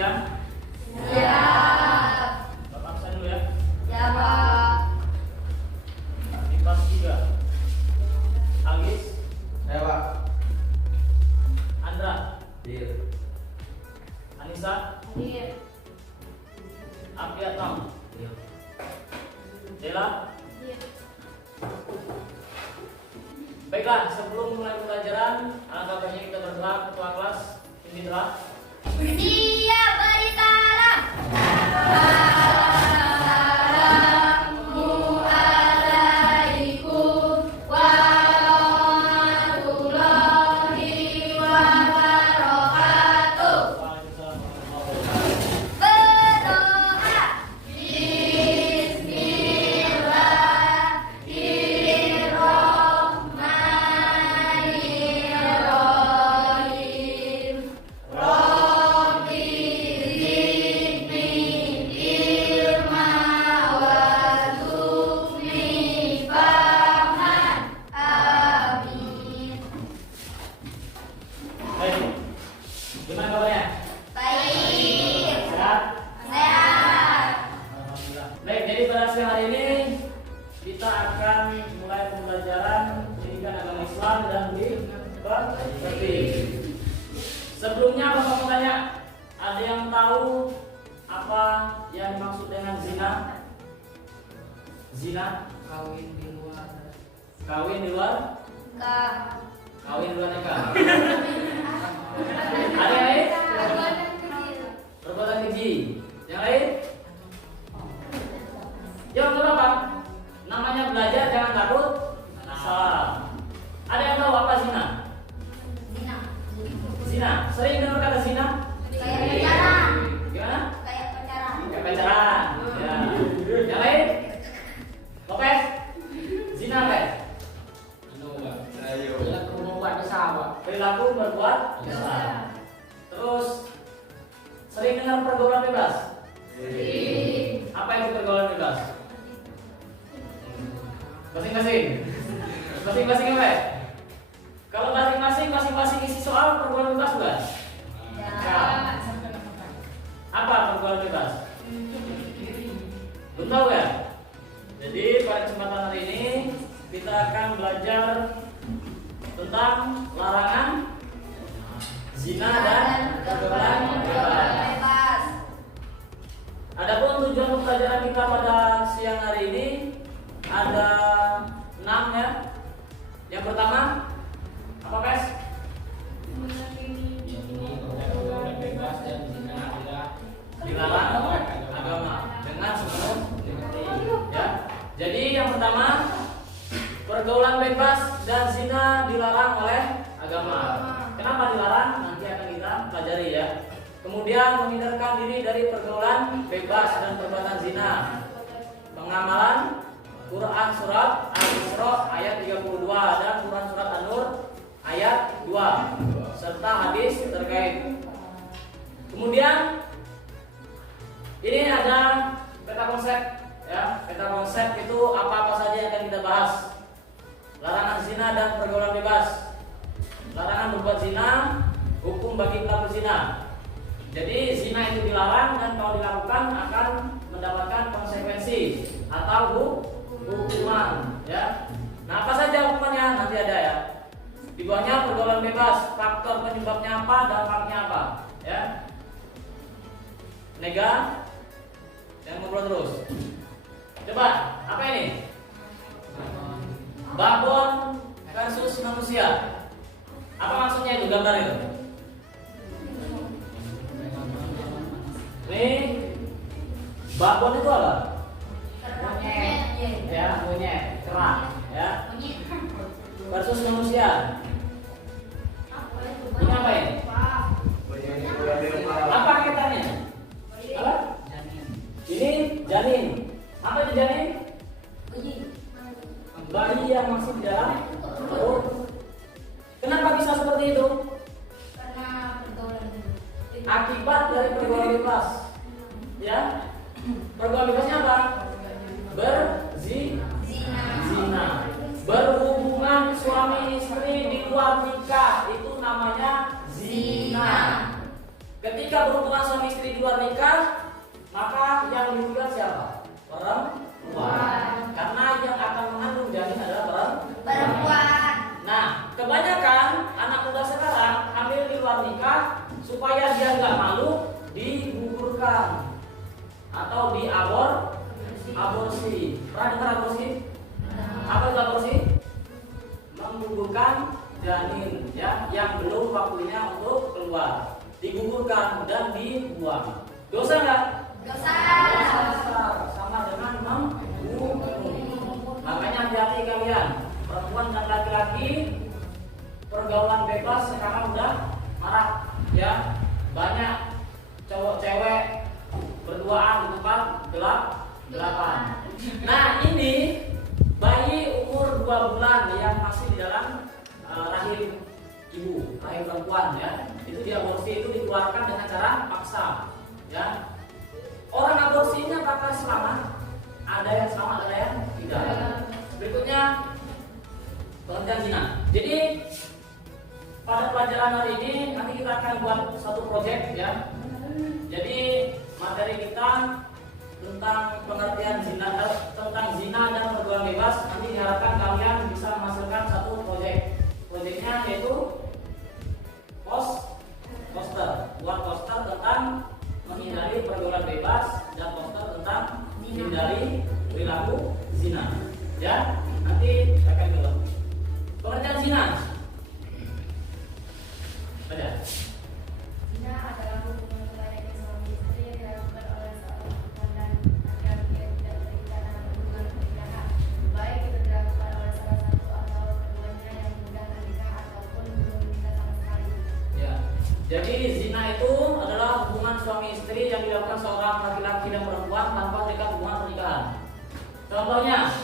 siang? Siap. Bapak absen dulu ya. Ya, Pak. Di kelas 3. Agis, Ya Pak. Andra, Dir. Anissa, Hadir. Apriatam, Dir. Dela. Hadir. Baiklah, sebelum mulai pembelajaran, alangkah baiknya kita berdoa. Ketua kelas, pimpinlah. Siap, beri salam. Assalamualaikum warahmatullahi wabarakatuh. Waalaikumsalam warahmatullahi wabarakatuh. Berdoa. Bismillahirrahmanirrahim. Rabbi zidni ilma warzuqni fahman. Amin. Baik, gimana kabarnya? Baik. Sehat? Sehat. Alhamdulillah. Baik, jadi pada siang hari ini kita akan mulai pembelajaran pendidikan agama Islam dan budi Sebelumnya Bapak mau tanya, ada yang tahu apa yang dimaksud dengan zina? Zina? Kawin di luar. Kawin di luar? Enggak. Kawin di luar nikah. Ada yang lain? Perbuatan keji. Yang lain? Yuk, coba Pak. Namanya belajar, jangan takut. Salah. Ada yang tahu apa zina? Zina. Zina. Sering dengar kata zina? Kayak pacaran. Gimana? Kayak pacaran. Kayak pacaran. Ya. Yang lain? Lopez? Zina apa? Perilaku berbuat dosa. Terus sering dengar pergaulan bebas? Apa itu pergaulan bebas? Masing-masing. Masing-masing apa ya? Kalau masing-masing isi soal pergaulan bebas bukan? Ya. Apa pergaulan bebas? Belum tahu ya? Jadi pada kesempatan hari ini kita akan belajar tentang larangan zina dan pergaulan bebas. Bebas. Adapun tujuan pembelajaran kita pada siang hari ini ada 6 ya. Yang pertama apa Pes? Dilarang agama dengan sepenuh ya. Jadi yang pertama pergaulan bebas dan zina dilarang oleh agama. Kenapa dilarang? Nanti akan kita pelajari ya. Kemudian menghindarkan diri dari pergaulan bebas dan perbuatan zina. Pengamalan Quran surat Al-Isra ayat 32 dan Quran surat An-Nur ayat 2 serta hadis terkait. Kemudian ini ada peta konsep ya. Peta konsep itu apa-apa saja yang akan kita bahas. Larangan zina dan pergaulan bebas. Larangan berbuat zina, hukum bagi pelaku zina. Jadi zina itu dilarang dan kalau dilakukan akan mendapatkan konsekuensi atau hukuman ya. Nah, apa saja hukumannya nanti ada ya. Di bawahnya pergaulan bebas, faktor penyebabnya apa, dampaknya apa ya. Nega yang ngobrol terus. Coba, apa ini? Babon versus manusia. Apa maksudnya itu gambar itu? Nih, babon itu apa? Monyet. Ya, monyet, kera, ya. Versus manusia. Ini apa ini? Apa kaitannya? Apa? Ini janin. Apa itu janin? Bayi yang masih di dalam perut. Kenapa bisa seperti itu? Karena pergaulan. Akibat dari pergaulan bebas. Ya. Pergaulan bebasnya apa? Zina. Berhubungan suami istri di luar nikah itu namanya zina. Ketika berhubungan suami istri istri di luar nikah, maka yang digugat siapa? Perempuan. Karena yang akan mengandung janin adalah Perempuan. Nah, kebanyakan anak muda sekarang hamil di luar nikah supaya dia nggak malu digugurkan atau aborsi. Pernah dengar aborsi? Apa itu aborsi? Menggugurkan janin ya yang belum waktunya untuk keluar, digugurkan dan dibuang. Dosa nggak? Dosa. Sama dengan membunuh. Makanya hati-hati kalian, perempuan dan laki-laki, pergaulan bebas sekarang udah marak ya. Banyak cowok cewek berduaan di tempat gelap-gelapan. Nah, ini bayi umur 2 bulan yang masih di dalam rahim ibu, rahim perempuan ya. Itu diaborsi, itu dikeluarkan dengan cara paksa ya. Orang aborsinya apakah selamat? Ada yang selamat, ada yang tidak. Berikutnya pengertian zina. Jadi pada pelajaran hari ini nanti kita akan buat satu proyek ya. Jadi materi kita tentang pengertian zina, tentang zina dan pergaulan bebas. Nanti diharapkan kalian bisa menghasilkan satu proyek. Proyeknya yaitu poster, buat poster tentang menghindari pergaulan bebas dan poster tentang menghindari perilaku zina. Ya, nanti akan dulu. Pengertian zina. Baca. Zina adalah hubungan kebayakan suami istri yang dilakukan oleh seorang perempuan dan laki-laki yang tidak terikat dalam hubungan pernikahan, baik itu dilakukan oleh salah satu atau keduanya yang sudah menikah ataupun belum menikah sama sekali. Ya. Jadi zina itu adalah hubungan suami istri yang dilakukan seorang laki-laki dan perempuan tanpa terikat hubungan pernikahan. Contohnya,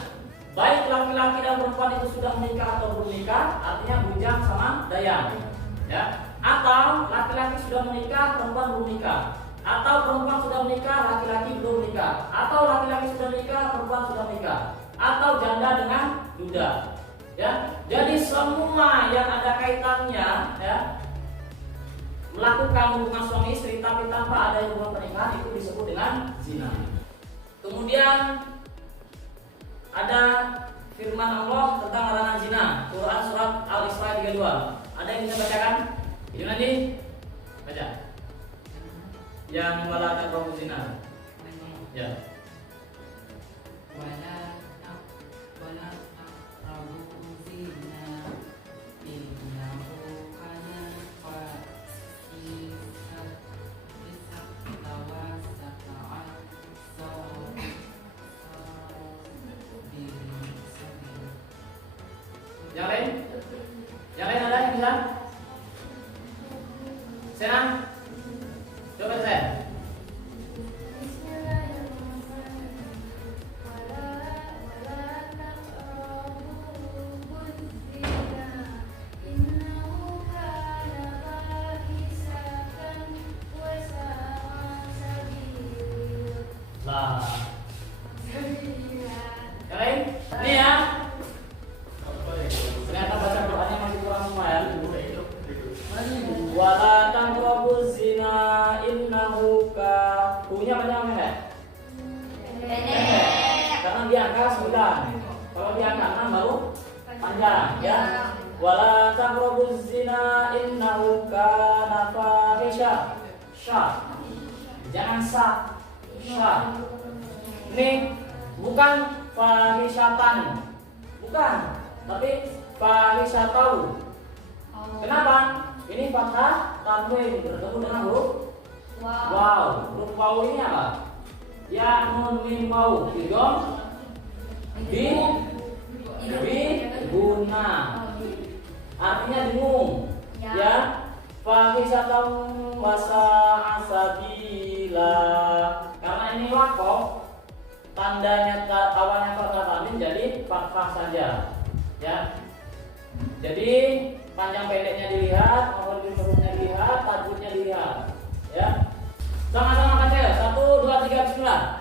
baik laki-laki dan perempuan itu sudah menikah atau belum menikah, artinya bujang sama dayang. Ya. Atau laki-laki sudah menikah, perempuan belum menikah. Atau perempuan sudah menikah, laki-laki belum menikah. Atau laki-laki sudah menikah, perempuan sudah menikah. Atau janda dengan duda. Ya. Jadi semua yang ada kaitannya ya, melakukan hubungan suami istri tapi tanpa ada hubungan pernikahan itu disebut dengan zina. Kemudian ada firman Allah tentang larangan zina, Quran surat Al-Isra 32. Ada yang bisa bacakan? Itu nanti baca. Yang wala taqrabu zina. Ya. Wala taqrabu zina innahu kana fahisatan Yang lain? Yang lain ada yang bisa? Senang? Coba saya. Lah. Yang lain? Ini ya. Ternyata baca Qur'annya masih kurang lumayan. Wala taqrabuz zina innahu ka. Punya panjang enggak? Pendek. Karena di angka 9. Kalau di angka 6 baru panjang ya. Wala taqrabuz zina innahu kana fahisha. Sya. Jangan sa. Sya. Ini bukan fahishatan. Bukan, tapi fahishatau. Kenapa? Ini fathah tanwin bertemu dengan huruf waw. Huruf waw ini apa? Ya nun mim waw. Idgham bi guna. Artinya bingung. Ya. Fahisatan wasa asabila. Karena ini waqaf, tandanya awalnya fathah tanwin jadi fathah saja. Ya. Jadi panjang pendeknya dilihat, maupun hurufnya dilihat, tajwidnya dilihat. Ya. Sama-sama baca. 1, 2, 3 bismillah.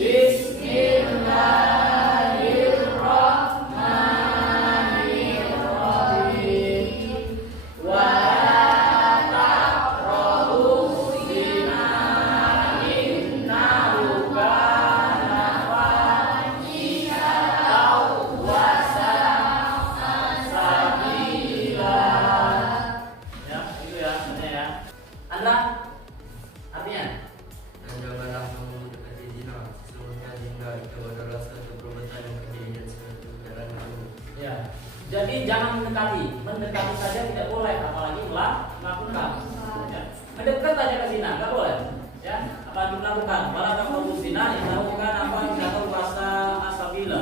Bismillahirrahmanirrahim. Wa la taqrabuz zina Andra, artinya? Dan janganlah kamu mendekati zina, sesungguhnya zina itu adalah suatu perbuatan yang keji dan suatu jalan malu. Ya. Jadi jangan mendekati saja tidak boleh, apalagi melakukan. Ya. Mendekat aja ke zina, nggak boleh. Ya, apalagi melakukan. Wala taqrabu zina, innahu kana fahishatan wa sa'a sabila.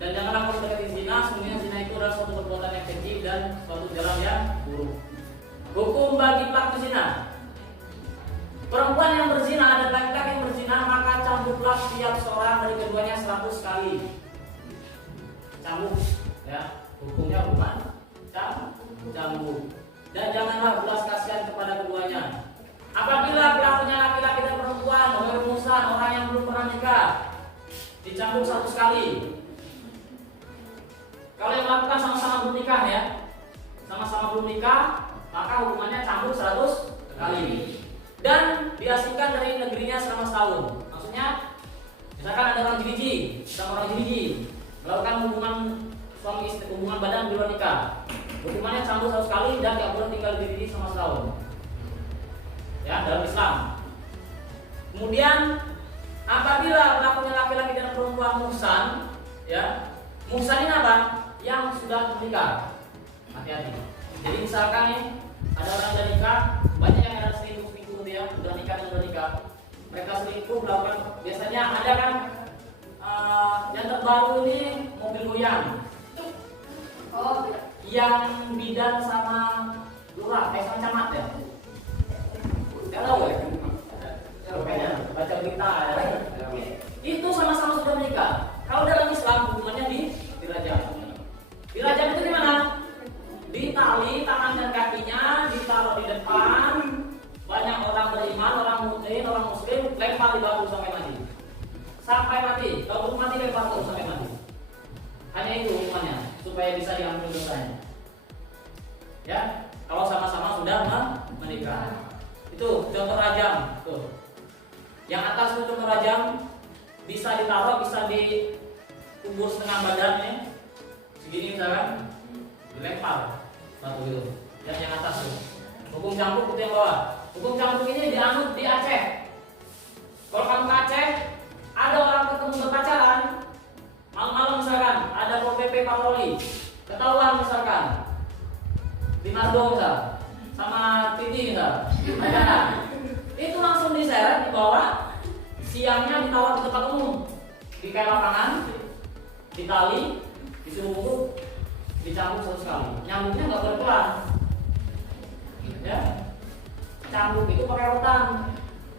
Dan janganlah kamu mendekati zina, sesungguhnya zina itu adalah suatu perbuatan yang keji dan suatu jalan yang buruk. Hukum bagi pelaku zina. Perempuan yang berzina dan laki-laki yang berzina, maka cambuklah setiap seorang dari keduanya 100 kali. Cambuk, ya. Hukumnya hukuman cambuk. Dan janganlah belas kasihan kepada keduanya. Apabila pelakunya laki-laki dan perempuan, orang yang belum pernah nikah, dicambuk 100 kali. Kalau yang melakukan sama-sama belum nikah, ya, sama-sama belum nikah, maka hukumannya cambuk 100 kali. Dan diasingkan dari negerinya selama setahun. Maksudnya, misalkan ada orang jiriji sama orang jiriji melakukan hubungan suami istri, hubungan badan di luar nikah, hukumannya cambuk 100 kali dan tidak boleh tinggal di jiriji selama setahun. Ya, dalam Islam. Kemudian apabila pelakunya laki-laki dan perempuan muhsan, ya, muhsan ini apa? Yang sudah menikah. Hati-hati. Jadi misalkan nih ada orang yang nikah, banyak yang ada selingkuh ya, udah nikah dan udah nikah. Mereka selingkuh melakukan, biasanya ada kan yang terbaru ini mobil goyang. Oh, yang bidan sama lurah, sama camat ya. Kalau ya, makanya baca berita ya. Itu sama-sama sudah menikah. Kalau dalam Islam hukumannya dirajam. Dirajam itu di mana? Ditali tangan dan kakinya, ditaruh di depan. Banyak orang beriman, orang mukmin, orang muslim, lempar di batu sampai mati. Sampai mati. Kalau belum mati lempar terus sampai mati. Hanya itu hukumannya, supaya bisa diampuni dosanya. Ya, kalau sama-sama sudah menikah. Itu contoh rajam. Tuh. Yang atas itu contoh rajam, bisa ditaruh, bisa dikubur setengah badannya, segini misalkan, dilempar batu itu. Yang atas tuh. Hukum cambuk itu yang bawah. Hukum cambuk ini dianut di Aceh. Kalau kamu ke Aceh, ada orang ketemu berpacaran, malam-malam misalkan, ada Pol PP patroli, ketahuan misalkan, di Margo misal, sama Titi misal, itu langsung diseret, dibawa, siangnya ditaruh di tempat umum, di kayak lapangan, ditali, disuruh bungkuk, dicambuk 100 kali. Nyambuknya nggak berpelan. Ya, cambuk itu pakai rotan,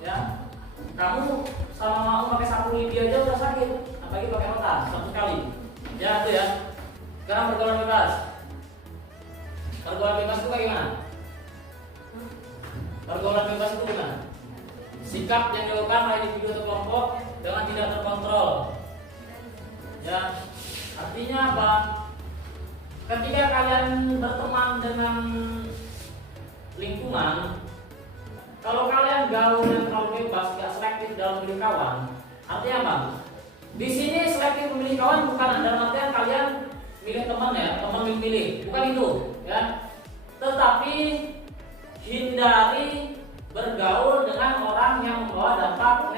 ya. Kamu sama mau pakai sapu lidi aja udah sakit, apalagi pakai rotan 100 kali. Ya itu ya. Sekarang pergaulan bebas. Pergaulan bebas itu kayak gimana? Pergaulan bebas itu gimana? Sikap yang dilakukan oleh individu atau kelompok dengan tidak terkontrol. Ya, artinya apa? Ketika kalian berteman dengan lingkungan, kalau kalian gaul dan terlalu bebas, tidak selektif dalam memilih kawan, artinya apa? Di sini selektif memilih kawan bukan dalam artian kalian milih teman ya, teman milih, bukan itu, ya. Tetapi hindari bergaul dengan orang yang membawa dampak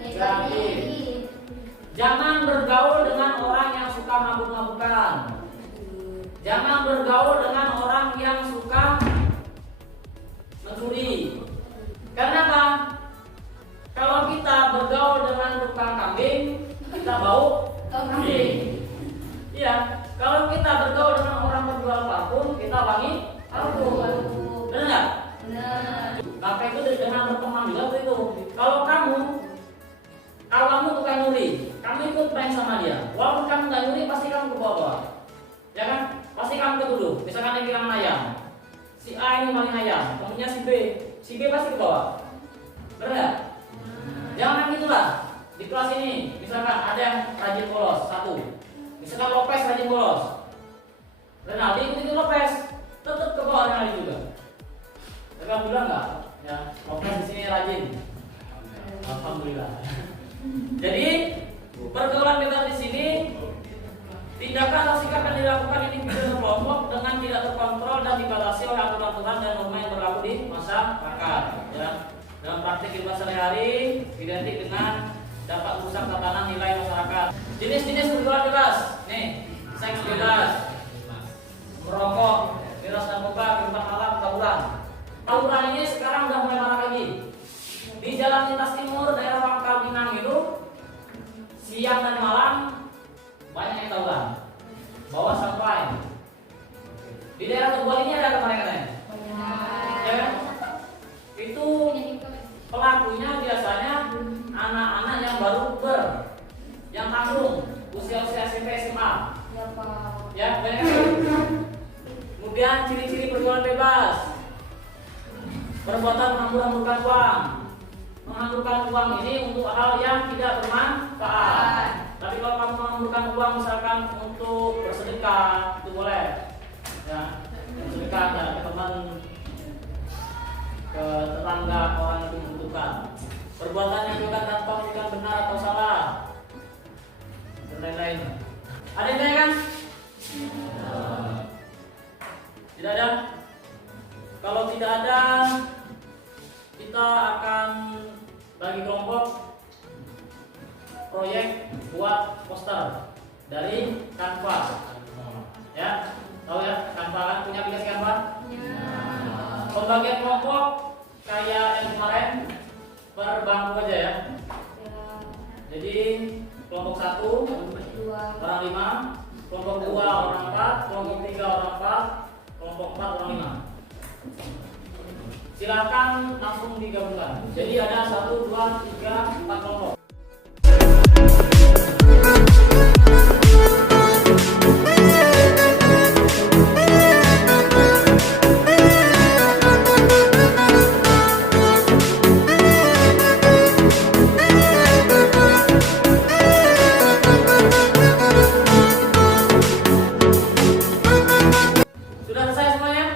negatif. Jangan bergaul dengan orang yang suka mabuk-mabukan. Jangan bergaul dengan orang yang suka mencuri. Karena apa? Kalau kita bergaul dengan tukang kambing, kita bau kambing. Iya. Kalau kita bergaul dengan orang penjual parfum, kita wangi parfum. Benar nggak? Benar. Maka itu dengan berteman juga itu. Kalau kamu tukang nyuri, kamu ikut main sama dia. Walaupun kamu nggak nyuri, pasti kamu ke bawah. Ya kan? Pasti kamu ketuduh. Misalkan yang bilang ayam, si A ini maling ayam, temennya si B pasti ke bawah. Benar nggak? Jangan gitulah. Di kelas ini, misalkan ada yang rajin bolos, satu. Misalkan Lopez rajin bolos, Renaldi ikut Lopez, tetap ke bawah Renaldi juga. Kamu bilang nggak? Ya, Lopez di sini rajin. Alhamdulillah. Jadi pergaulan bebas di sini Tindakan atau sikap yang dilakukan individu kelompok dengan tidak terkontrol dan dibatasi oleh aturan-aturan dan norma yang berlaku di masyarakat. Ya. Dalam praktik kehidupan sehari-hari identik dengan dapat merusak tatanan nilai masyarakat. Jenis-jenis pergaulan bebas. Nih, seks bebas, merokok, miras narkoba, kehidupan malam, tawuran. Tawuran ini sekarang udah mulai marak lagi. Di Jalan Lintas Timur daerah Pangkal Pinang itu siang dan malam banyak yang tawuran. Bawa sampai di daerah Tegual ini ada kemarin katanya. Ya kan? Itu pelakunya biasanya anak-anak yang baru yang tanggung usia-usia SMP SMA. Ya, banyak. Kemudian ciri-ciri pergaulan bebas. Perbuatan menghambur-hamburkan uang. Menghamburkan uang ini untuk hal yang tidak bermanfaat. Tapi kalau kamu menghamburkan uang misalkan untuk bersedekah, itu boleh. Ya, bersedekah ke teman, ke tetangga orang yang membutuhkan. Perbuatan yang dilakukan tanpa menunjukkan benar atau salah, dan lain-lain. Ada yang tanya kan? Tidak ada? Kalau tidak ada, kita akan bagi kelompok proyek buat poster dari Canva. Ya, tahu ya Canva kan? Punya aplikasi Canva? Pembagian kelompok kayak yang kemarin per bangku aja ya. Jadi kelompok 1 orang 5, kelompok 2 orang 4, kelompok 3 orang 4, kelompok 4 orang 5. Silakan langsung digabungkan. Jadi ada 1, 2, 3, 4 kelompok. Sudah selesai semuanya?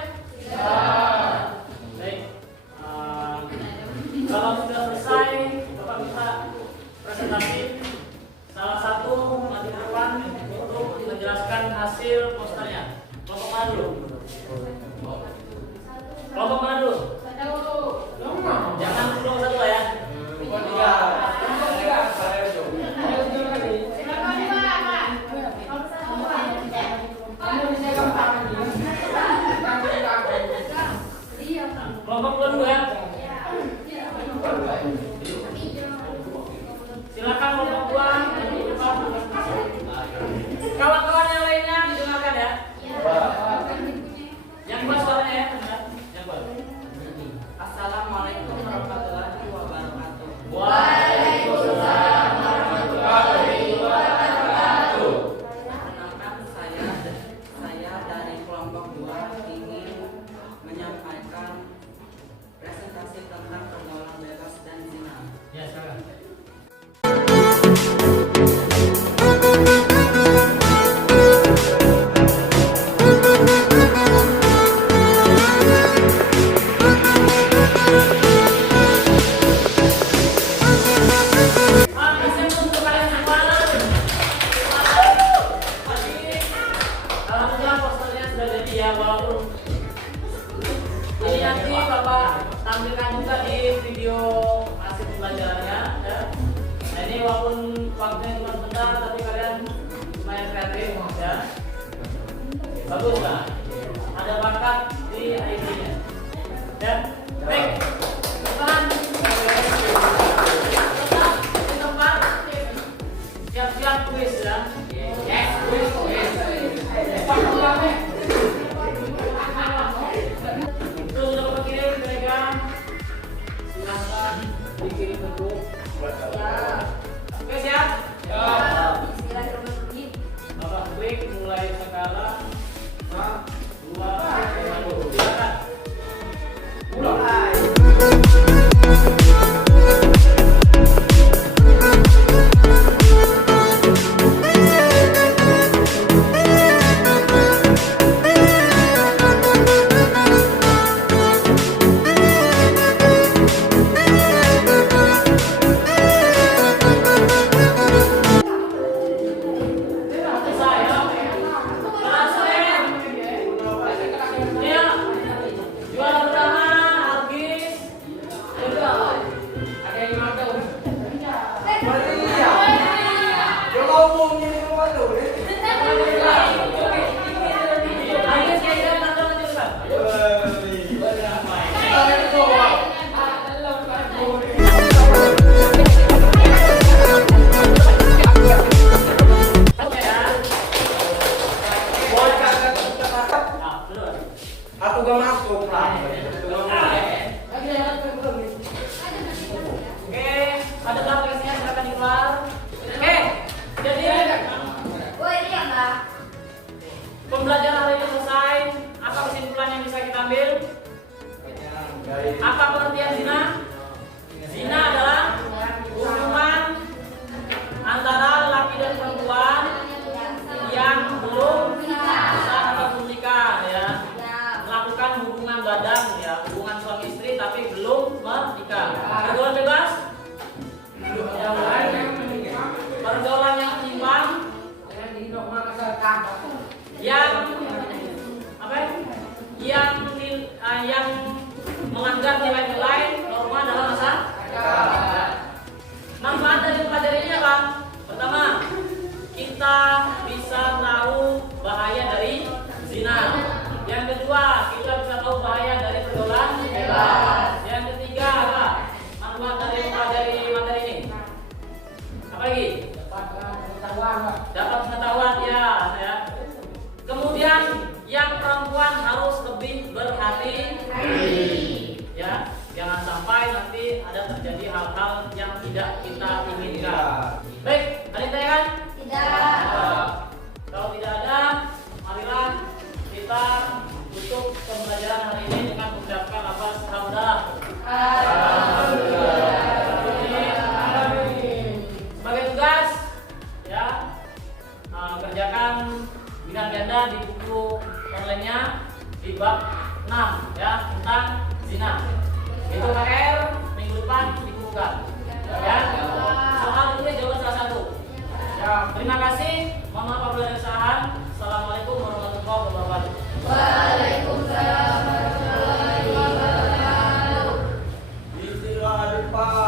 Baik. Kalau sudah selesai, Bapak bisa presentasi salah satu maju ke depan untuk menjelaskan hasil posternya. Kelompok mana dulu? Kelompok mana dulu? Jangan kelompok 1 ya. Kelompok 2 dulu ya. Silakan kelompok 2 maju ke depan. Kawan-kawan yang lainnya didengarkan ya. Yang buat suaranya ya. Yang buat. Assalamualaikum warahmatullahi wabarakatuh. Waalaikumsalam warahmatullahi wabarakatuh. Perkenalkan saya dari kelompok 2 ingin menyampaikan presentasi tentang pergaulan bebas dan zina. Ya, silakan. Alhamdulillah posternya sudah jadi ya, walaupun ini nanti Bapak tampilkan juga di video hasil pembelajarannya ya. Nah ini walaupun waktunya cuma sebentar tapi kalian lumayan kreatif ya. Bagus lah, ada bakat di ID-nya ya. Baik, tahan tetap di tempat, siap-siap kuis ya. Yes, kuis. Itu sudah Bapak kirim ke Telegram. Silahkan dikirim bentuk. Oke siap? Bismillahirrahmanirrahim. Bapak klik mulai sekarang. 2, 1, silakan. Mulai. Apa pengertian zina? Zina adalah hubungan antara laki dan perempuan yang belum sah ataupun nikah, ya, melakukan hubungan badan, ya, hubungan suami istri tapi belum menikah. Pergaulan bebas, pergaulan yang seimbang, yang apa ya? Yang melanggar nilai-nilai norma dalam masyarakat. Manfaat dari mempelajari ini apa? Pertama, kita bisa tahu bahaya dari zina. Yang kedua, kita bisa tahu bahaya dari pergaulan bebas. Yang ketiga, apa? Manfaat dari mempelajari materi ini. Apa lagi? Dapat pengetahuan, ya. Kemudian yang perempuan harus lebih berhati-hati, ya, jangan sampai nanti ada terjadi hal-hal yang tidak kita inginkan. Baik, ada yang tanyakan? Tidak. Kalau tidak ada, marilah kita tutup pembelajaran hari ini dengan mengucapkan lafaz hamdalah. Sebagai tugas, ya, kerjakan bilangan ganda di buku online-nya di bab 6, ya, tentang zina. Itu PR minggu depan dibukukan, ya. Soal ini jawaban salah satu. Terima kasih. Mohon maaf apabila ada kesalahan. Assalamualaikum warahmatullahi wabarakatuh. Waalaikumsalam warahmatullahi wabarakatuh. Istilah depan.